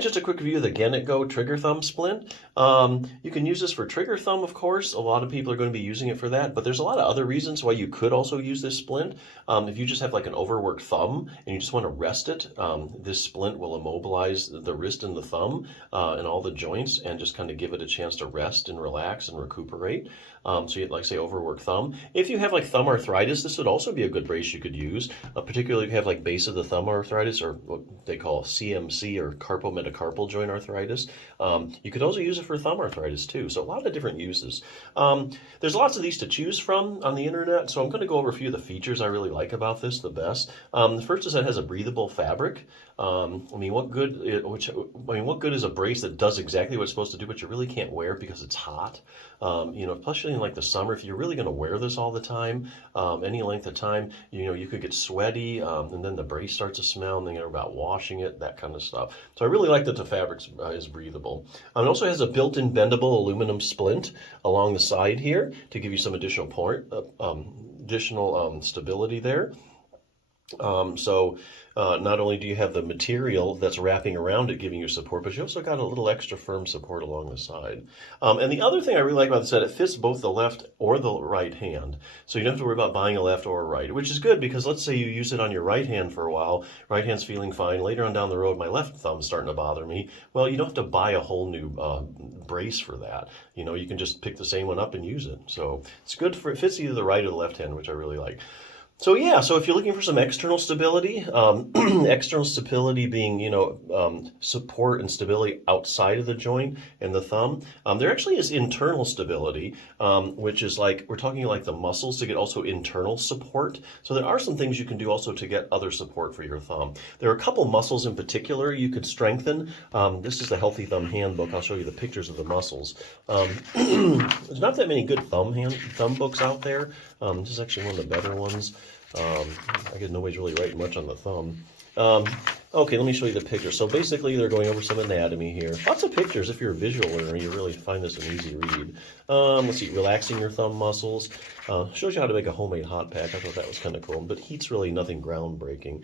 Just a quick review of the GenetGo trigger thumb splint. You can use this for trigger thumb, of course. A lot of people are going to be using it for that, but there's a lot of other reasons why you could also use this splint. If you just have like an overworked thumb and you just want to rest it, this splint will immobilize the wrist and the thumb and all the joints and just kind of give it a chance to rest and relax and recuperate. So you'd like say overworked thumb. If you have like thumb arthritis, this would also be a good brace you could use, particularly if you have like base of the thumb arthritis or what they call CMC or carpometacarpal joint arthritis. You could also use it for thumb arthritis too. So a lot of different uses. There's lots of these to choose from on the internet. So I'm going to go over a few of the features I really like about this the best. The first is that it has a breathable fabric. What good is a brace that does exactly what it's supposed to do, but you really can't wear it because it's hot? Especially in like the summer, if you're really going to wear this all the time, any length of time, you could get sweaty, and then the brace starts to smell, and then you're about washing it, that kind of stuff. So I really like that the fabric is breathable. It also has a built-in bendable aluminum splint along the side here to give you some additional stability there. Not only do you have the material that's wrapping around it giving you support, but you also got a little extra firm support along the side. And the other thing I really like about this is that it fits both the left or the right hand. So you don't have to worry about buying a left or a right, which is good because let's say you use it on your right hand for a while, right hand's feeling fine, later on down the road my left thumb's starting to bother me. Well, you don't have to buy a whole new brace for that. You can just pick the same one up and use it. So it's good it fits either the right or the left hand, which I really like. So if you're looking for some external stability, external stability being, support and stability outside of the joint and the thumb, there actually is internal stability, which is like, we're talking like the muscles to get also internal support. So there are some things you can do also to get other support for your thumb. There are a couple muscles in particular you could strengthen. This is the Healthy Thumb Handbook. I'll show you the pictures of the muscles. There's not that many good thumb books out there. This is actually one of the better ones. I guess nobody's really writing much on the thumb. Okay, let me show you the picture. So basically they're going over some anatomy here. Lots of pictures. If you're a visual learner, you really find this an easy read. Let's see, relaxing your thumb muscles. Shows you how to make a homemade hot pack. I thought that was kind of cool, but heat's really nothing groundbreaking.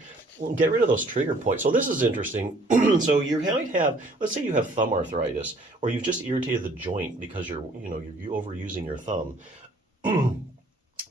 Get rid of those trigger points. So this is interesting. So you might have, let's say you have thumb arthritis, or you've just irritated the joint because you're overusing your thumb.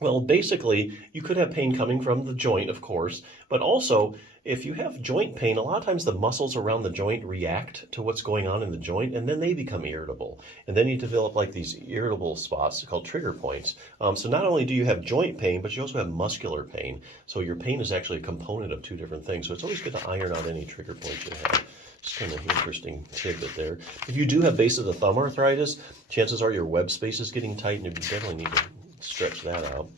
Well, basically, you could have pain coming from the joint, of course, but also if you have joint pain, a lot of times the muscles around the joint react to what's going on in the joint, and then they become irritable. And then you develop like these irritable spots called trigger points. So not only do you have joint pain, but you also have muscular pain. So your pain is actually a component of two different things. So it's always good to iron out any trigger points you have. Just kind of an interesting tidbit there. If you do have base of the thumb arthritis, chances are your web space is getting tight, and you definitely need to stretch that out.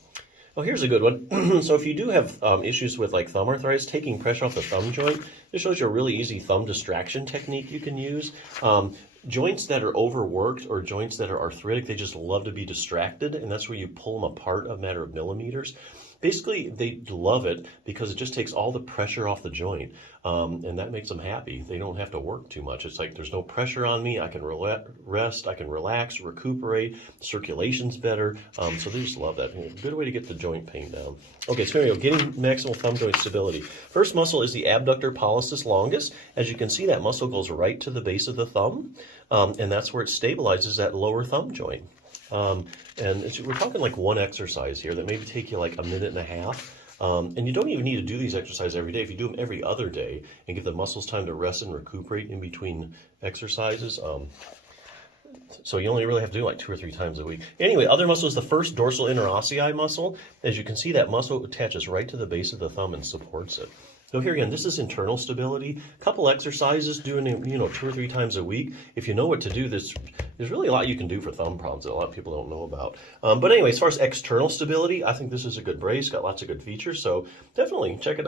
Well, here's a good one. So if you do have issues with like thumb arthritis, taking pressure off the thumb joint, this shows you a really easy thumb distraction technique you can use. Joints that are overworked or joints that are arthritic, they just love to be distracted, and that's where you pull them apart a matter of millimeters. Basically, they love it because it just takes all the pressure off the joint, and that makes them happy. They don't have to work too much. It's like there's no pressure on me. I can rest, I can relax, recuperate, circulation's better, so they just love that. Good way to get the joint pain down. Okay, so here we go, getting maximal thumb joint stability. First muscle is the abductor pollicis longus. As you can see, that muscle goes right to the base of the thumb, and that's where it stabilizes that lower thumb joint. We're talking like one exercise here that maybe take you like a minute and a half. And you don't even need to do these exercises every day. If you do them every other day and give the muscles time to rest and recuperate in between exercises, so you only really have to do like 2 or 3 times a week. Anyway, other muscle is the first dorsal interossei muscle. As you can see, that muscle attaches right to the base of the thumb and supports it. So here again, this is internal stability. A couple exercises, doing it 2 or 3 times a week. If you know what to do, there's really a lot you can do for thumb problems that a lot of people don't know about. But anyway, as far as external stability, I think this is a good brace, got lots of good features, so definitely check it out.